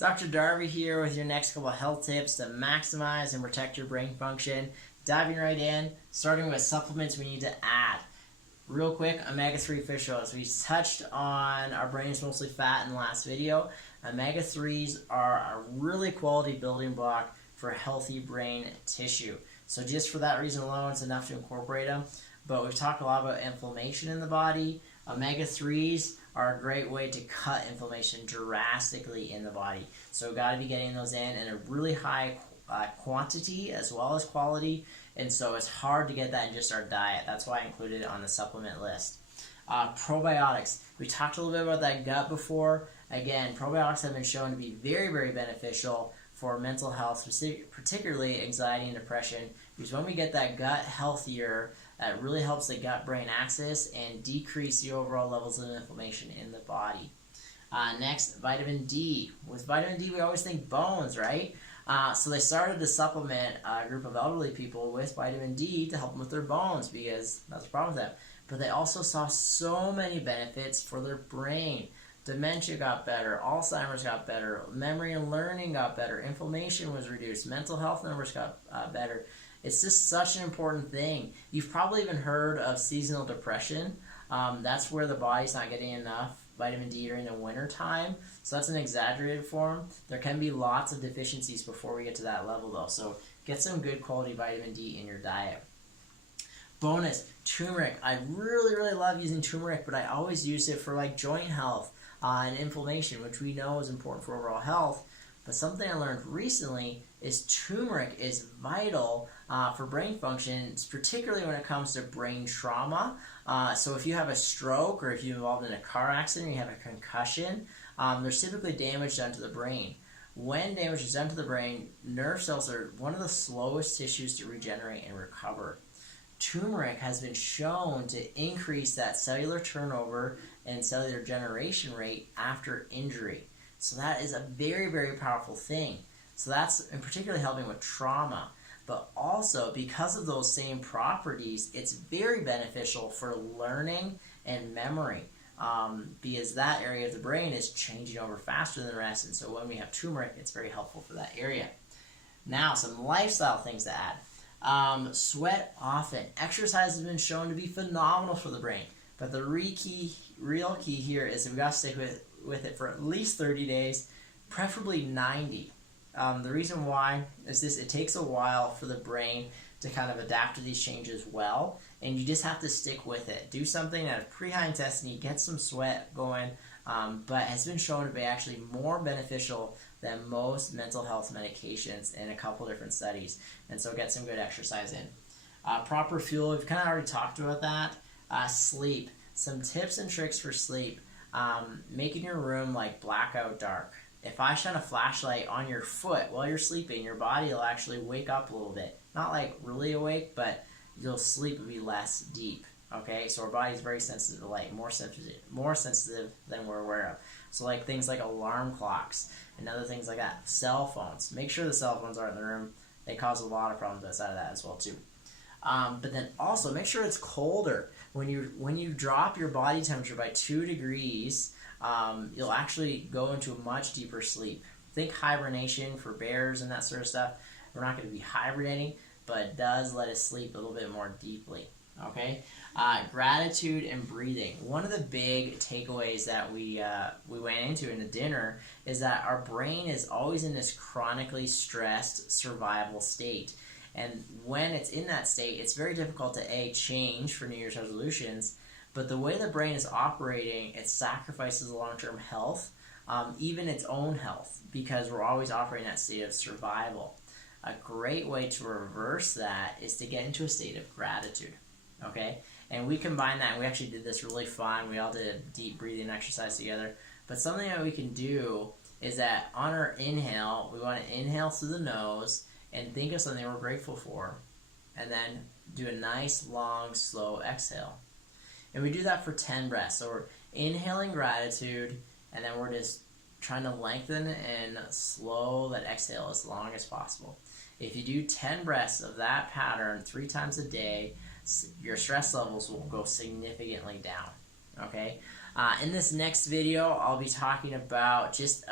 Dr. Darby here with your next couple of health tips to maximize and protect your brain function. Diving right in, starting with supplements we need to add. Real quick, omega-3 fish oils. We touched on our brain is mostly fat in the last video. Omega-3s are a really quality building block for healthy brain tissue. So just for that reason alone, it's enough to incorporate them. But we've talked a lot about inflammation in the body. Omega-3s are a great way to cut inflammation drastically in the body. So we've got to be getting those in a really high quantity as well as quality. And so it's hard to get that in just our diet. That's why I included it on the supplement list. Probiotics. We talked a little bit about that gut before. Again, probiotics have been shown to be very, very beneficial for mental health, particularly anxiety and depression, because when we get that gut healthier, that really helps the gut-brain axis and decrease the overall levels of inflammation in the body. Next, vitamin D. With vitamin D, we always think bones, right? So they started to supplement a group of elderly people with vitamin D to help them with their bones because that's the problem with them. But they also saw so many benefits for their brain. Dementia got better, Alzheimer's got better, memory and learning got better, inflammation was reduced, mental health numbers got better. It's just such an important thing. You've probably even heard of seasonal depression. That's where the body's not getting enough vitamin D during the winter time. So that's an exaggerated form. There can be lots of deficiencies before we get to that level though. So get some good quality vitamin D in your diet. Bonus, turmeric. I really love using turmeric, but I always use it for like joint health and inflammation, which we know is important for overall health. But something I learned recently is turmeric is vital for brain function, particularly when it comes to brain trauma. So if you have a stroke or if you're involved in a car accident, you have a concussion, there's typically damage done to the brain. When damage is done to the brain, nerve cells are one of the slowest tissues to regenerate and recover. Turmeric has been shown to increase that cellular turnover and cellular generation rate after injury. So that is a very powerful thing. So that's in particularly helping with trauma. But also, because of those same properties, it's very beneficial for learning and memory because that area of the brain is changing over faster than the rest. And so when we have turmeric, it's very helpful for that area. Now, some lifestyle things to add. Sweat often. Exercise has been shown to be phenomenal for the brain. But the real key here is that we've got to stick with it for at least 30 days, preferably 90. The reason why is this: it takes a while for the brain to kind of adapt to these changes well, and you just have to stick with it. Do something at a pre-high intensity, get some sweat going, but has been shown to be actually more beneficial than most mental health medications in a couple different studies. And so get some good exercise in. Proper fuel, we've kind of already talked about that. Sleep, some tips and tricks for sleep. Making your room like blackout dark. If I shine a flashlight on your foot while you're sleeping, your body will actually wake up a little bit. Not like really awake, but you'll sleep will be less deep. Okay, so our body is very sensitive to light, more sensitive than we're aware of. So like things like alarm clocks and other things like that. Cell phones. Make sure the cell phones aren't in the room. They cause a lot of problems outside of that as well too. But then also make sure it's colder. When you drop your body temperature by 2 degrees, you'll actually go into a much deeper sleep. Think hibernation for bears and that sort of stuff. We're not going to be hibernating, but it does let us sleep a little bit more deeply. Okay, gratitude and breathing. One of the big takeaways that we went into in the dinner is that our brain is always in this chronically stressed survival state. And when it's in that state, it's very difficult to change for New Year's resolutions. But the way the brain is operating, it sacrifices the long-term health, even its own health, because we're always operating in that state of survival. A great way to reverse that is to get into a state of gratitude. Okay? And we combine that, and we actually did this really fun. We all did a deep breathing exercise together. But something that we can do is that on our inhale, we want to inhale through the nose and think of something we're grateful for, and then do a nice, long, slow exhale. And we do that for 10 breaths. So we're inhaling gratitude, and then we're just trying to lengthen and slow that exhale as long as possible. If you do 10 breaths of that pattern 3 times a day, your stress levels will go significantly down. Okay? In this next video, I'll be talking about just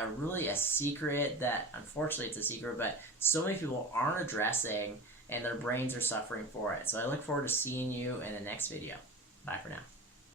a secret that, unfortunately it's a secret, but so many people aren't addressing and their brains are suffering for it. So I look forward to seeing you in the next video. Bye for now.